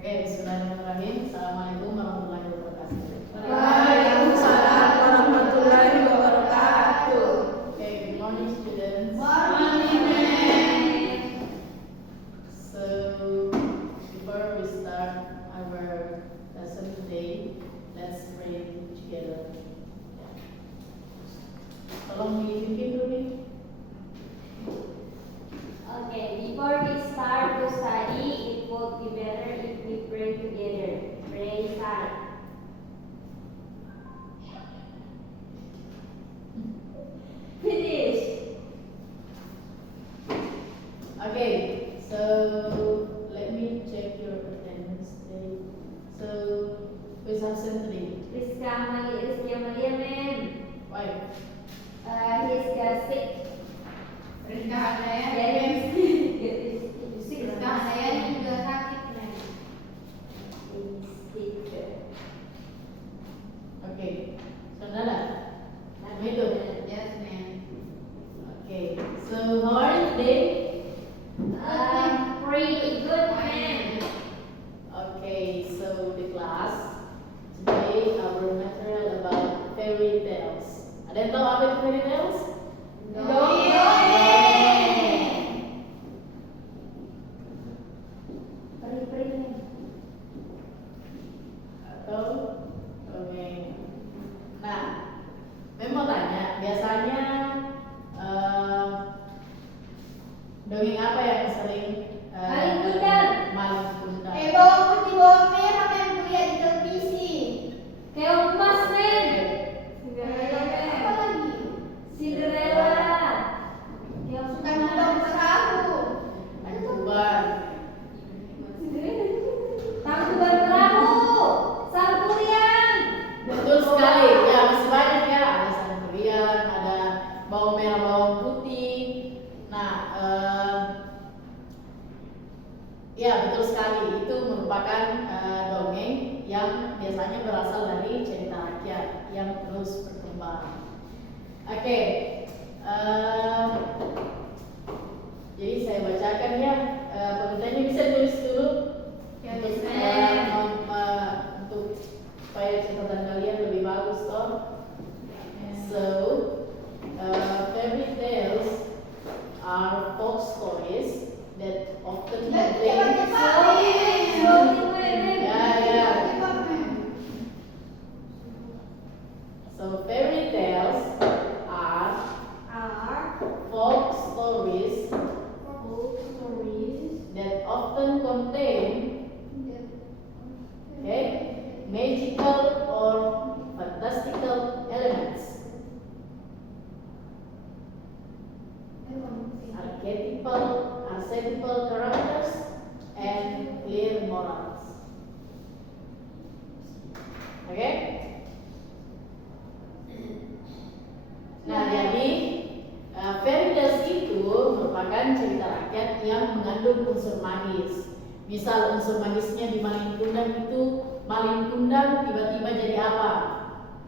Oke, bismillahirrahmanirrahim. Assalamualaikum warahmatullahi wabarakatuh. Waalaikumsalam warahmatullahi wabarakatuh. Okay, good morning students. Morning, ma'am. So, before we start our lesson today, let's pray together. Tolong dipimpin dulu nih. Okay, before we start to study, it would be better if we pray together. Pray hard. Finish. Okay, so let me check your attendance today. So, who is absent today? Rizky Amalia, ma'am. Why? He's got sick. Rizka Handayani. Jadi Rizka Handayani juga sakit, ma'am. Okay, saudara, nama itu. Yes, ma'am. Okay, so how are you today? Pretty good, ma'am. Okay, so the class today our material about fairy tales. Ada yang tahu apa itu fairy tales? Atau dongeng. Nah, memang mau tanya, biasanya dongeng apa yang sering Maling kundang. Maling kundang. Bawang putih, bawang merah, ma'am, tuh lihat di televisi. Keong emas, ma'am. Apa lagi? Cinderella. Keong Tanggung perahu. Akuban. Tangkuban perahu. Sang Kuryang. Betul sekali. Ya, masih banyak ya. Ada sangkuriang, ada bawang merah, bawang putih. Nah, ya betul sekali. Itu merupakan dongeng yang biasanya berasal dari cerita rakyat yang terus berkembang. Oke, jadi saya bacakan ya. Pengertiannya bisa tulis dulu. Ya, Untuk, bisa. untuk supaya catatan kalian lebih bagus toh. So, fairy tales are folk stories that often contain So fairy tales are folk stories that often contain magical or fantastical elements, archetypal characters, and clear morals. Oke? Nah, jadi fairy tales itu merupakan cerita rakyat yang mengandung unsur magis. Misal unsur magisnya di Maling Kundang itu, Maling Kundang tiba-tiba jadi apa?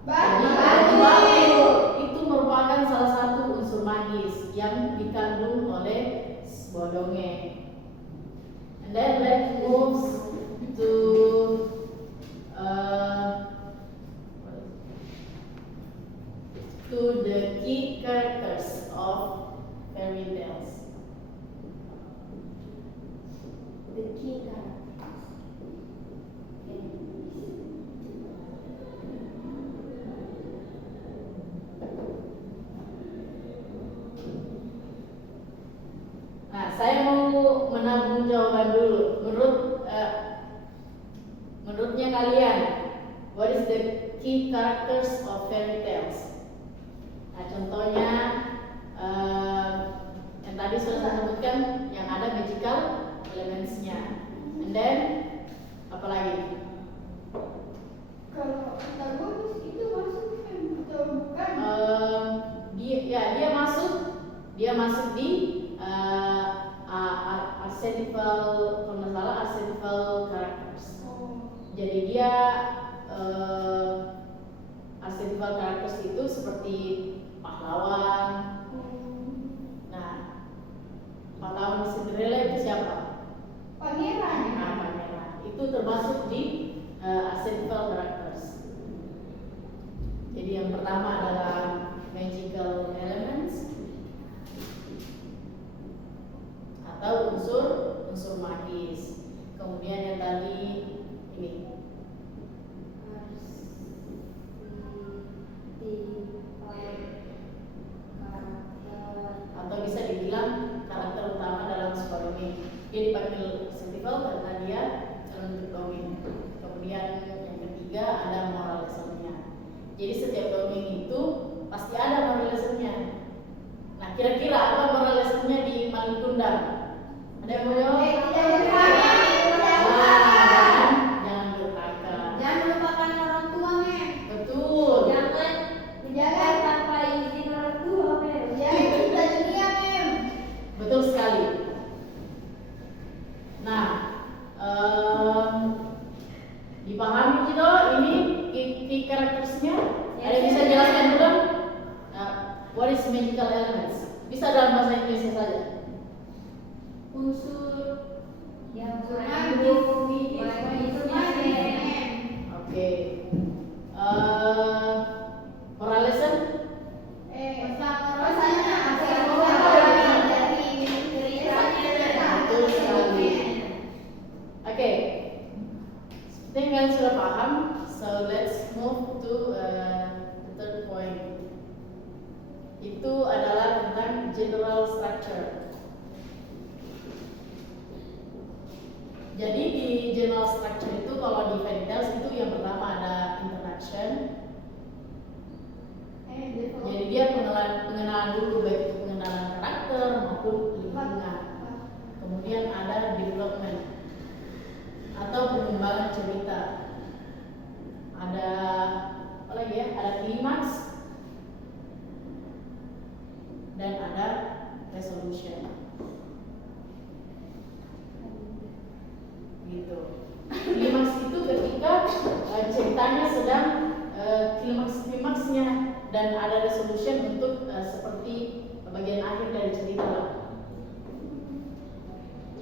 Jadi batu. Itu merupakan salah satu unsur magis yang dikandung oleh sebuah dongeng. And then let's move to the key characters of fairy tales. The key characters. Nah, saya mau menabung jawaban dulu. Menurutnya kalian, what is the key characters of fairy tales? Nah, contohnya yang tadi sudah saya sebutkan, yang ada magical elementsnya. And then apa lagi? Kalau antagonis itu masuk atau bukan? Dia masuk di archetypal, kalau nggak salah archetypal characters. Jadi dia archetypal characters itu seperti pahlawan. Nah, pahlawan Cinderella itu siapa? Pangeran. Nah, pangeran. Itu termasuk unsur magis. Kemudian yang tadi ini atau bisa dibilang karakter utama dalam sebuah dongeng. Dia dipanggil archetypal karena dia bentuk dongeng. Kemudian yang ketiga ada moral lesson-nya. Jadi setiap dongeng itu pasti ada moral lesson-nya. Nah, kira-kira apa moral lesson-nya di Malin Kundang? Ada yang mau jawab? Jangan durhaka. Jangan melupakan orang tua, Mem. Betul. Jangan menjaga tanpa izin orang tua, Mem. Jangan cinta dunia, Mem. Betul sekali. Nah, dipahami gitu ini key characters-nya? Ada yang bisa jelaskan dulu? What is magical elements? Bisa dalam bahasa Indonesia saja. Unsur Yang magis, Mem. Oke. Moral lesson? Rasanya dari ceritanya. Betul sekali. Oke. Seperti yang kalian sudah paham, so let's move to the third point. Itu adalah tentang general structure. Jadi di general structure itu kalau di fairy tales itu yang pertama ada introduction. Jadi dia pengenalan dulu baik itu pengenalan karakter maupun lingkungan. Kemudian ada development atau pengembangan cerita. Ada apa lagi ya? Ada klimaks dan ada resolution. Gitu. Klimaks itu ketika ceritanya sedang klimaks-klimaksnya dan ada resolution untuk seperti bagian akhir dari cerita lah.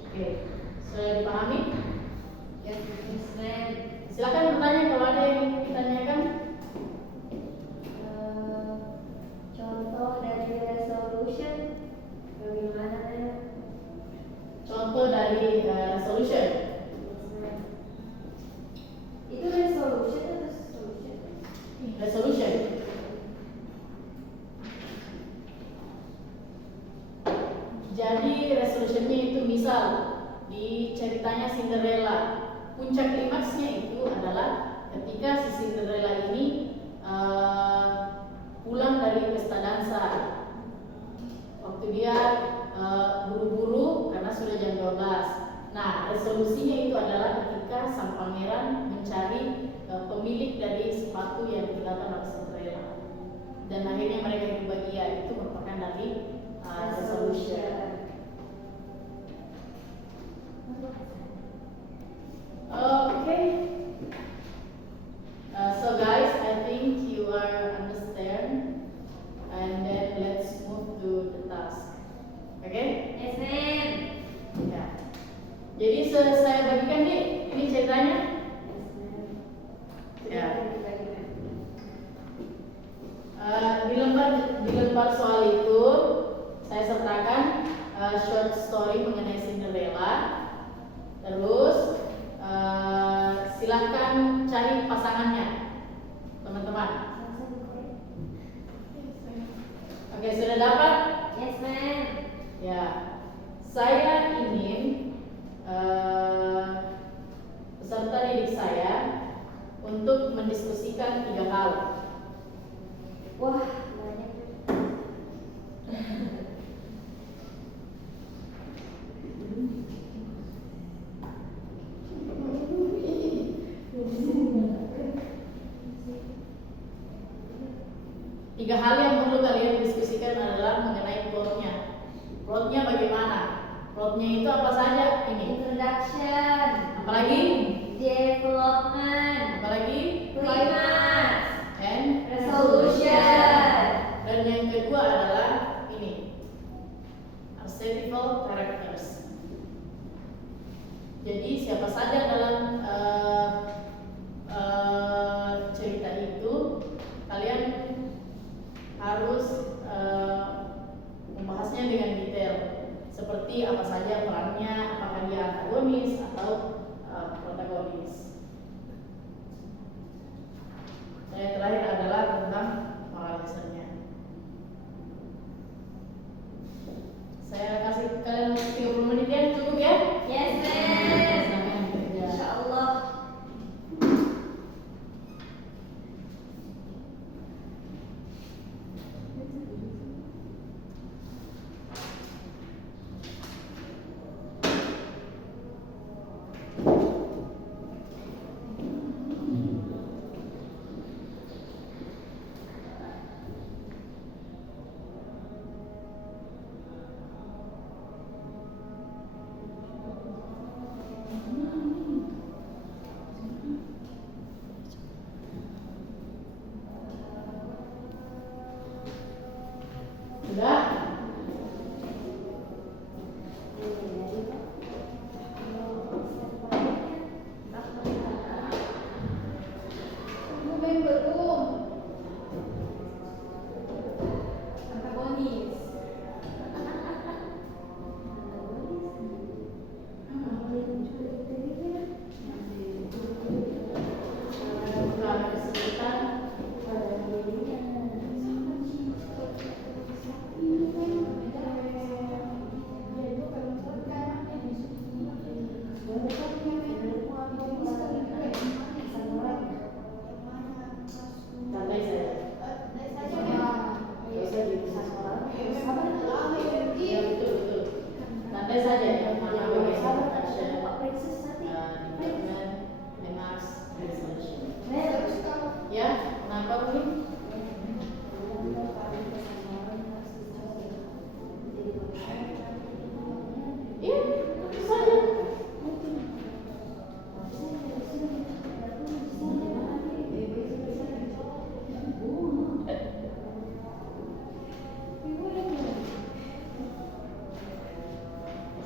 Oke, sudah dipahami? Yes, Mem. Silakan bertanya kalau ada yang ingin ditanyakan. Contoh dari resolution bagaimana, Mem? Contoh dari resolution. Itu resolution atau solution? Resolution. Jadi resolutionnya itu misal di ceritanya Cinderella, puncak klimaksnya itu adalah ketika si Cinderella ini pulang dari pesta dansa. Waktu dia buru-buru karena sudah jam 12. Nah, resolusinya itu adalah ketika sang pangeran mencari pemilik dari sepatu yang digunakan oleh Cinderella. Dan akhirnya mereka hidup bahagia. Itu merupakan dari resolution. Okay. So guys, I think you are understand. And then let's move to the task. Okay? Yes, Mem. Ya. Jadi saya bagikan nih, ini ceritanya. Ya. Di lembar soal itu saya sertakan short story mengenai Cinderella. Terus silahkan cari pasangannya, teman-teman. Oke, sudah dapat? Yes, Mem. Ya, saya ingin peserta didik saya untuk mendiskusikan 3 hal. Wah, banyak. Tiga hal yang perlu kalian diskusikan adalah mengenai plotnya. Plotnya bagaimana? Plotnya itu apa saja? Ini. Introduction, Apalagi? development, Apalagi? climax, And resolution. Dan yang kedua adalah ini. Archetypal characters. Jadi siapa saja dalam cerita itu kalian harus membahasnya dengan detail. Seperti apa saja perannya, apakah dia antagonis atau protagonis. Dan yang terakhir adalah tentang moralismenya. Saya kasih kalian 30 menit ya, cukup ya? Yes, Miss. Silakan bekerja. Insyaallah. Sudah? Belum. Antagonis. Bukan kesulitan. Santai saja. Nggak usah ya, betul. Santai saja ya. Mana bagian introduction, development, climax, resolution. Ya, kenapa mungkin? Iya, itu saja.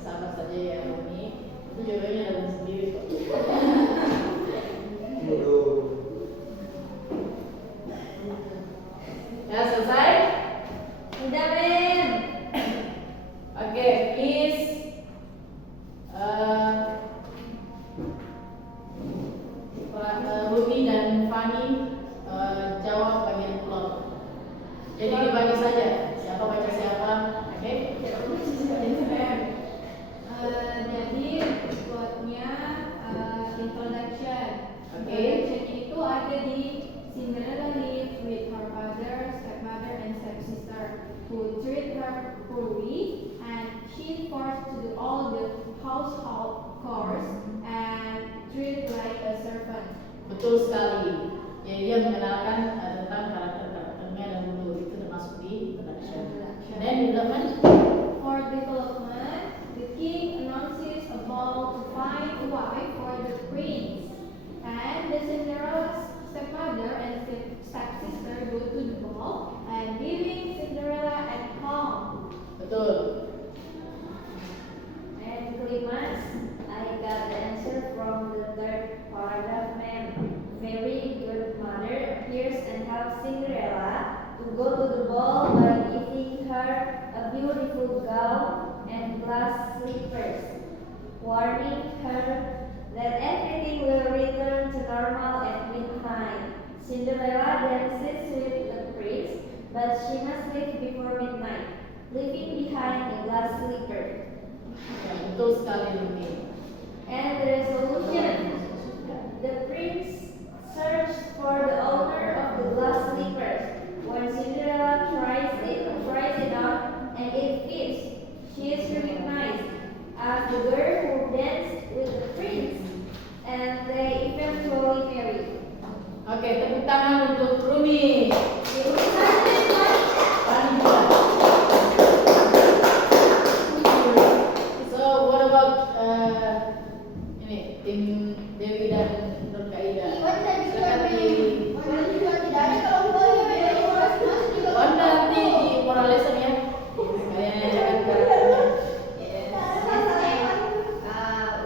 Sabar saja ya, Romi. Itu jawabannya dalam sendiri kok. Ya, selesai? Udah, Mem. Oke, please. Rumi dan Fani jawab bagian plot. Jadi dibagi saja. Siapa baca siapa? Oke? Jadi plotnya introduction. Oke. Introduction itu ada di Cinderella lives with her father, stepmother, and stepsister who treat her poorly, and she forced to do all the household chores and treat like a servant. Betul sekali. Jadi dia mengenalkan tentang karakter-karakternya dahulu, itu termasuk di introduction. Dan development. For development, the king announces a ball to find a wife for the prince, and the Cinderella's stepmother and stepsister go to the ball and leaving Cinderella at home. Betul. And climax, I got the answer from the third paragraph, ma'am. Very good mother appears and helps Cinderella to go to the ball by giving her a beautiful gown and glass slippers, warning her that everything will return to normal at midnight. Cinderella dances with the prince, but she must leave before midnight, leaving behind a glass slipper. Ya, betul sekali Rumi. And the resolution, the prince searched for the owner of the glass slippers. When Cinderella tries it out and it fits, she is recognized as the girl who danced with the prince, and they eventually married. Oke, tepuk tangan untuk Rumi. Fani juga. So, what about ini tim Dewi dan Nur Kaida? Wanda nanti di moral lesson ya. Kalian ajakan karakternya.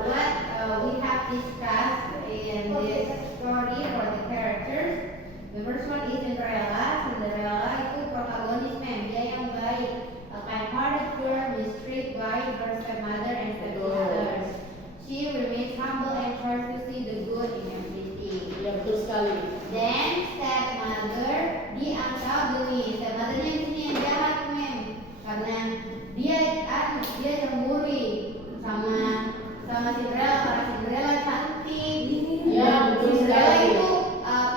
What we have discussed in this story for the characters, the first one is Cinderella. Cinderella itu protagonis mem, dia yang baik, a kind-hearted girl mistreated by her stepmother and stepsisters. She Then stepmother diakabumi. Stepmothernya di sini yang jahat, mem. Karena dia cemburi sama Cinderella karena Cinderella cantik. Ya, betul Cinderella sekali. itu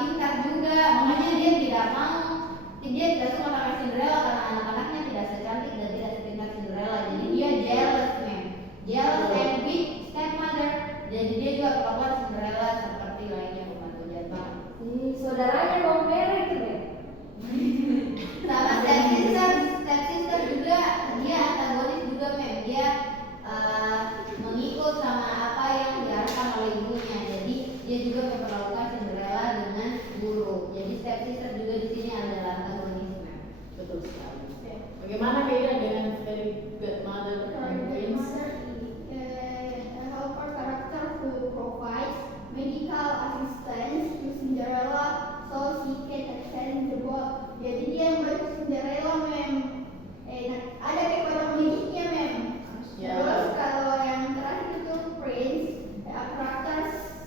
pintar juga, makanya dia tidak suka sama Cinderella karena anak-anaknya tidak secantik dan tidak sepintar Cinderella. Jadi dia jealous, mem. Jealous and weak stepmother. Jadi dia juga perlakuan Cinderella seperti lainnya pembantu jahat banget. Saudaranya mau merek tuh, Mem. Sama stepsister juga dia antagonis juga, mem. Dia mengikut sama apa yang diarahkan oleh ibunya. Jadi dia juga memperlakukan Cinderella dengan buruk. Jadi stepsister juga di sini adalah antagonis, mem. Betul sekali. Bagaimana kira dengan fairy godmother and prince? A helper character who provides medical assistance to Cinderella so she can attend the ball. Jadi dia yang membantu Cinderella, mem. Ada kekuatan medisnya, mem. Ya. Terus kalau yang terakhir itu prince, a character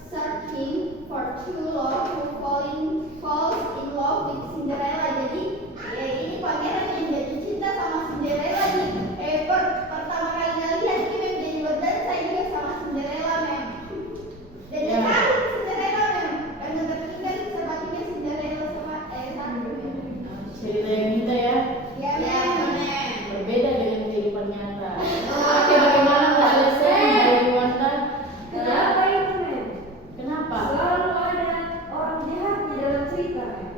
searching for true love who falls in love with Cinderella. Jadi ini pangeran yang jatuh cinta sama Cinderella nih. Pertama kali lihat ini, mem, jadi badan saya juga sama Cinderella, mem. Dan dia Ya. tarik Cinderella, mem. Karena tertinggal sebabnya Cinderella sama satu, mem. Cerita yang kita ya, Ya, Ya, mem. mem. berbeda dengan kehidupan nyata. Oke, bagaimana Mbak Lesen dari Wanda? Kenapa itu, Mem? Kenapa? Selalu ada orang jahat di dalam cerita, Mem.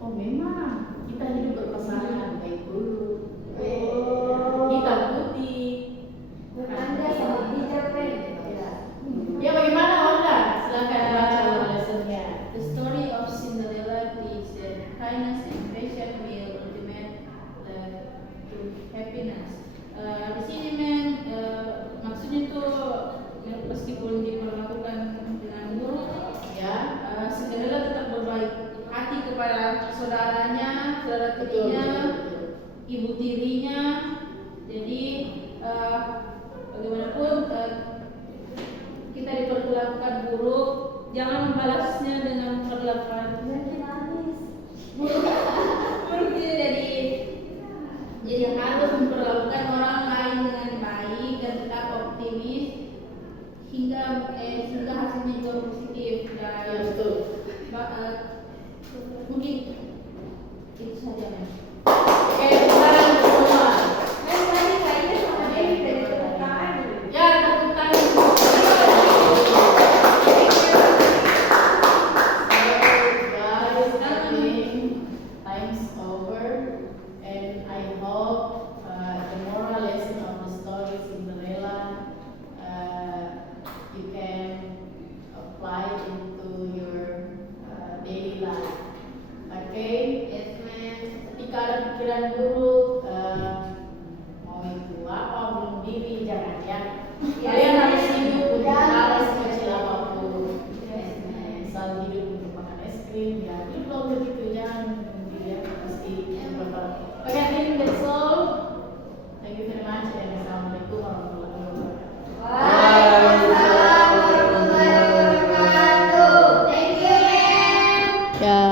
Oh memang kita hidup berpasangan baik buruk, Oh. hitam putih. Anda sangat bijak, Mem. Ya bagaimana Wanda? Silakan baca lessennya. The story of Cinderella teaches that kindness and patience will ultimate to happiness. Di sini maksudnya tuh meskipun diperlakukan dengan buruk, Ya, Cinderella tetap berbaik hati kepada saudaranya, saudara betul, tirinya, betul. ibu tirinya. Jadi bagaimanapun kita diperlakukan buruk, jangan membalasnya dengan perlakuan Jangan nangis. buruk. Jadi harus memperlakukan orang lain dengan baik dan tetap optimis hingga hasilnya juga positif. Ya Dan betul. mungkin itu saja, Mem. Oke, sekarang semua. Mem, tadi kayaknya sama Dewi dari tepuk tangan. Ya, tepuk tangan. So, guys, I think time's over, and I hope the moral lesson of the story Cinderella you can apply into your daily life. Okay? Yes, mem. Ketika ada pikiran buruk, mau itu apa belum diri jangan ya. Kalian harus hidup untuk hal sekecil apapun. Misal hidup untuk makan es krim, ya hidup begitu jangan dia pasti berapa. Oke, I think that's all. Thank you very much and assalamualaikum warahmatullahi wabarakatuh. Waalaikumsalam warahmatullahi wabarakatuh. Thank you, mem. Ya.